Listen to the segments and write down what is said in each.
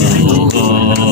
মিয়া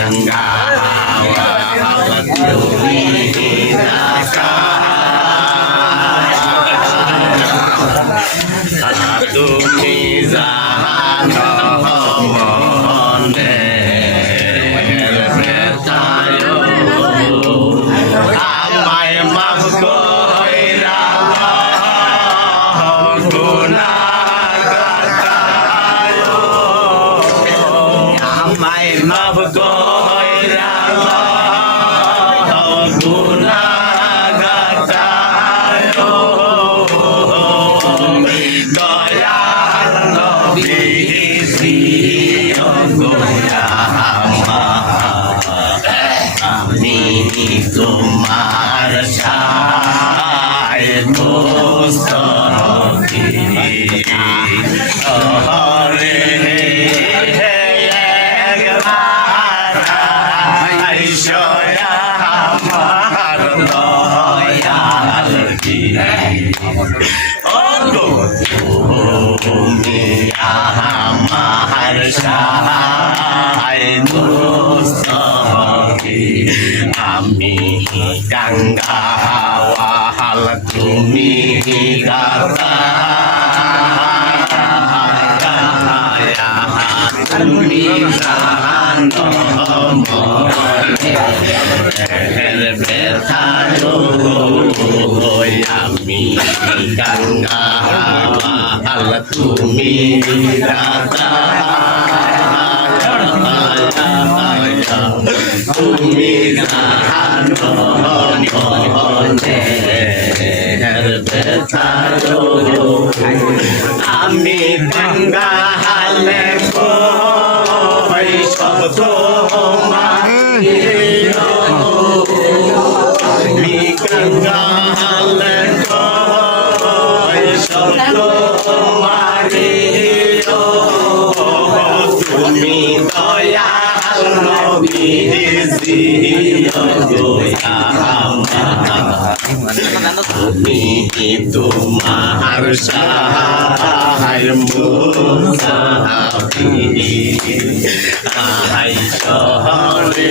গঙ্গা গুনাহগার আমার আমি গঙ্গা হাওয়াল তুমি গাতা তুমি জানো মনের ব্যথায়ো আমি গঙ্গা হাওয়াল তুমি গাতা তুমি আমি গঙ্গা হালে সব তোমার সব তোমার সাহায় মুসাফি আহাই শহরে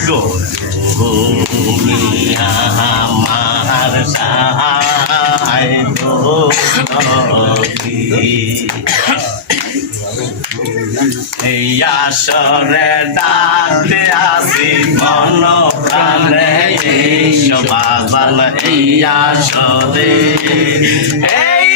গো তুমি আমার সাহায় এই আসরে ডাকতে আসি মন প্রাণে এই সবাবাল এই আসরে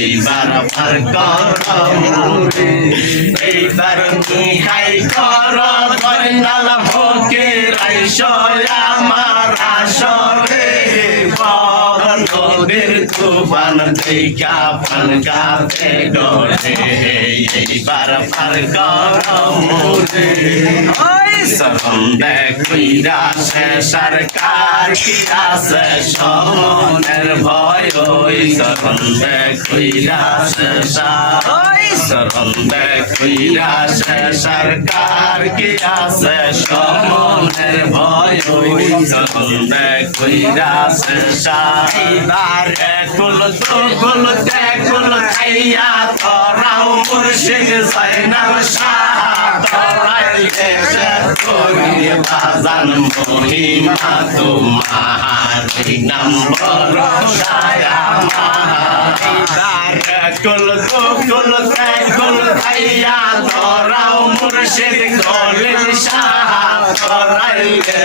এইবার পার করমুরে এইবার নিহাই কর ফাইনাল হটে রাইশো আমার আসরে। নবীর তুফান দেখা চরণ দেখুইরা সে সরকার কি আছে সমনের ভয় ওই চরণ দেখুইরা সে চরণ দেখুইরা সে সরকার কি আছে সমনের ভয় ওই চরণ দেখুইরা সে সাইবারে কুল কুল দেখুল খাইয়া তোরাও মুর্শিদ সাইনাল শাহ সে বাজান মহিমা তোমার নম্বর কুল কুল দেখুল খাইয়া তোরাও মুর্শিদ কলিল শাহ তোরাইলে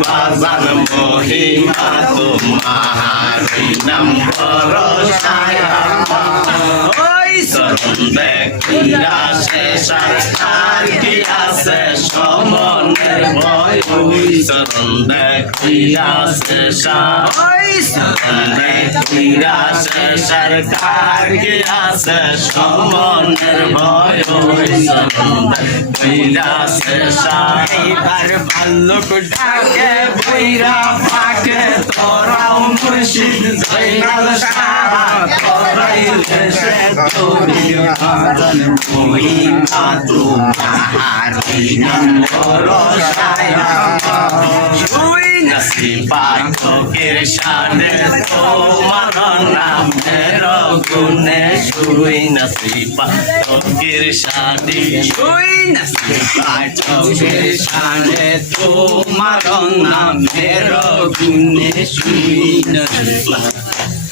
বাজান মহিমা তোমার নম্বর সায়া চরণ দেখুইরা সে সরকার কি আছে সমনের ভয় চরণ দেখুইরা সে চরণ দেখুইরা সে সরকার কি আছে সমনের ভয় এবার ভাল্লুক ডাকে বইরা পাকে তোরাও শাহ তোরাইলে সে তোরি বাজান মহিমা তোমার নামের গুণে শুই নসিবা চোখের সানে শুই নসিবা চোখের সানে তোমার নামের গুণে শুই নসিবা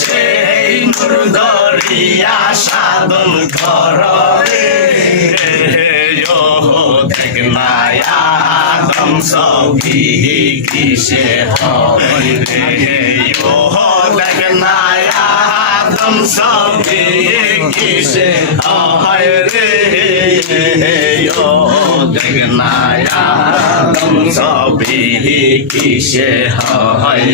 সেই মুরগরিয়া সাধন কর রে দেখ মায়া ধ্বংস গিহি কিসে হবে? রে দেখ মায়া ধ্বংস গিহি কিসে হয় রে? আদম সবই কিসে হয়?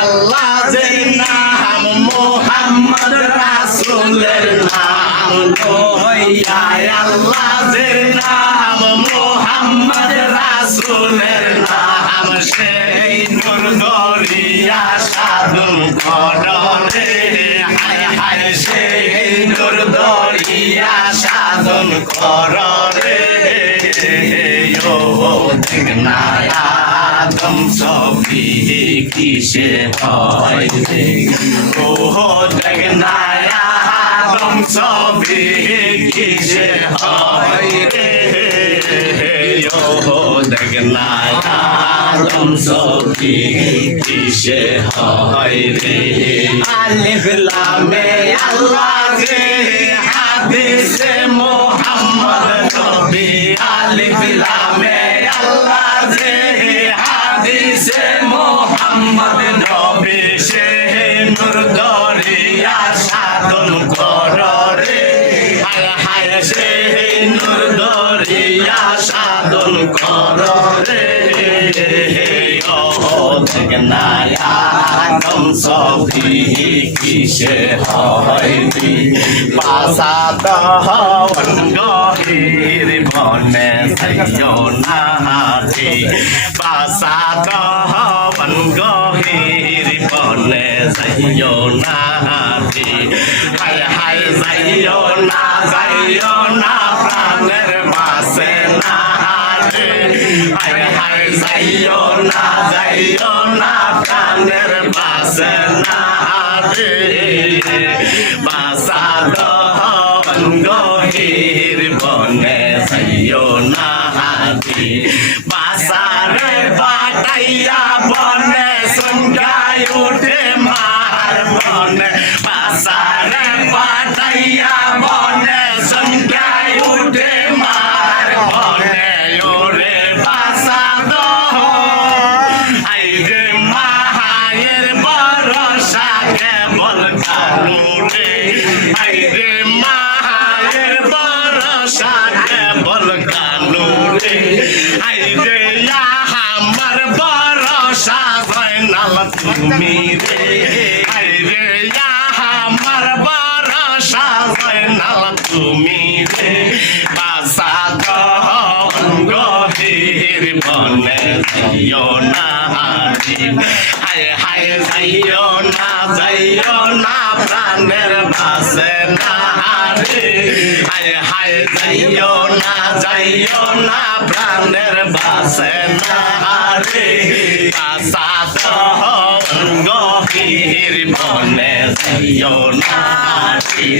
আল্লাহ যে নাম মোহাম্মদ রাসূলের নাম। লইয়া আল্লাহ যে নাম মোহাম্মদ রাসূলের নাম। সেই নূর দরিয়া সাধন কররে কররে আদম সবই কিসে হয় রে ও দেখনা আদম সবই কিসে হয় রে আদম সবই কিসে হয় রে আলিফ লামে আল্লাহ যে হাদিসে মোহাম্মদ নবী আলিফ লামে আল্লাহ যে হাদিসে মোহাম্মদ নবী, সে নূর দরিয়া সাধন কর রে। হায় হায়, সে নূর দরিয়া সাধন কর রে। আদম সবই কিসে হয় রে পাশা দহন গহির বনে সাইও নাহাতি পাশা দহন গহির বনে সাইও নাহাতি হায় যাইও না যাইও না বাসাদ গহির আইরে আমার ভরসা জয়নাল তুমি রে। যাইও না প্রাণের ভাসে না। বাসা গহির বনে যাইও না। হারি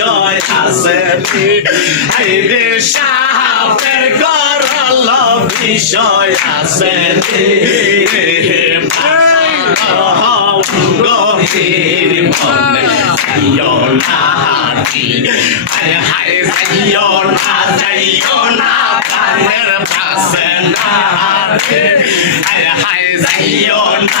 বিষয় আছে আইরে সাহাবের করল বিষয় আছে গভীর মনে যাইও না হায় হায় যাইও না না, প্রাণের পাশে না হাতে। হায় হায় যাইও না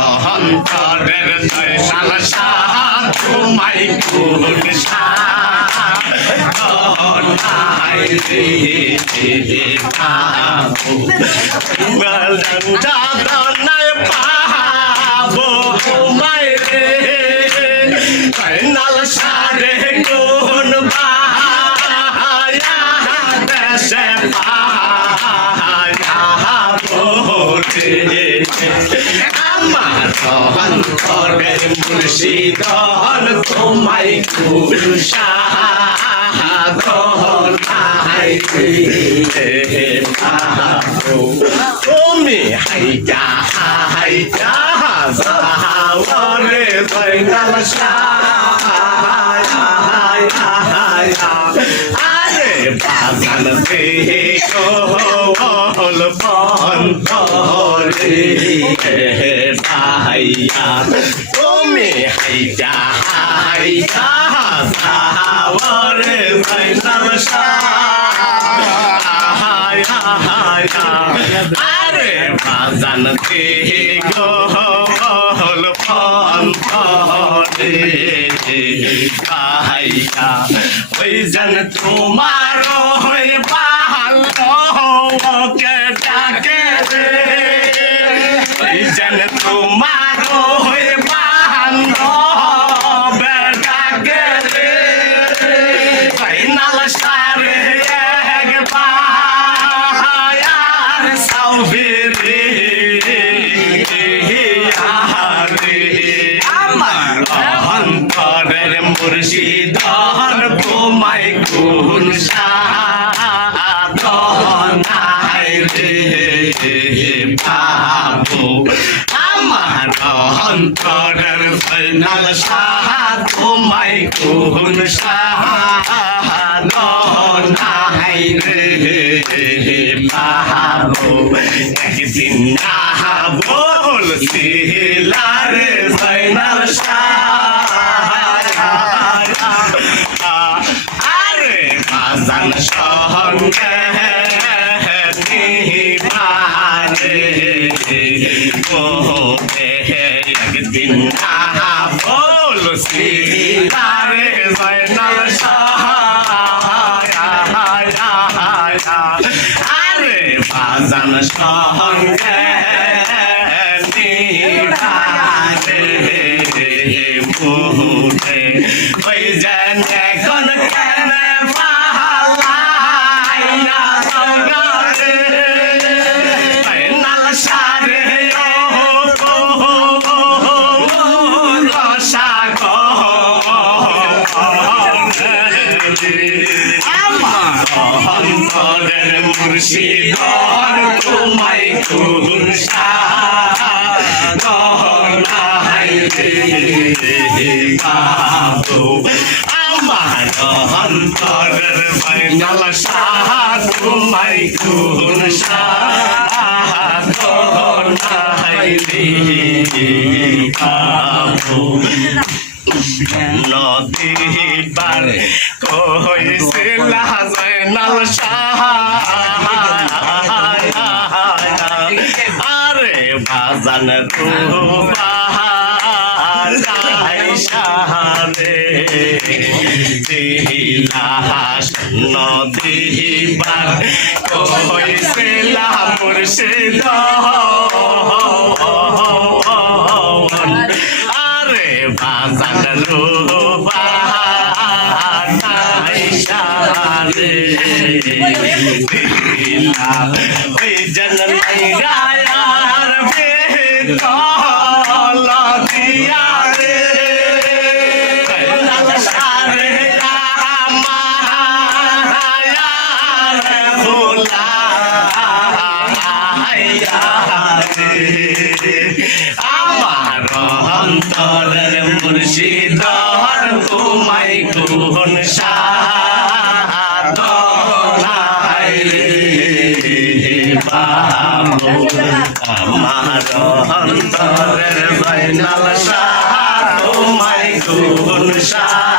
যাইও না হাতি দূরে আমার অন্তরের সারা সাত তোমায় কোন যাদনায় পাবো তোমায় রে ফাইনাল সারে আমার অন্তরের মুর্শিদন তোমায় কুরুষা তুমি হাইজা হাইজা সাহাওয়ারে জয়নাল আরে বাজান তে কোল পন্তরে ভাইয়া তুমি হাইজা হাইজা সাহাওয়ারে জয়নাল আরে বাজান তে গোল পন্তরে ভাইয়া ওই জন তোমার হয়ে ভালো মুর্শিদান তোমায় কোন সাধনায় অন্তরের ফাইনাল সাহা তোমায় কোন নাই রে বাবু একদিন না বলছিলার ফাইনাল সাহা। বাজান আমার অন্তরের ফাইনাল তোমায় কুরসা গহনাই বাবু নদী পার কইছিল জয়নাল শাহ আরে বাজান রূপা শাহারে দিলাস নদী পার কইছিল মুর্শিদ অন্তরের মুর্শিদর তোমায় কোন সাদ বাবু আমার অন্তরের বাইনাল শাহ তোমায় কোন সাদ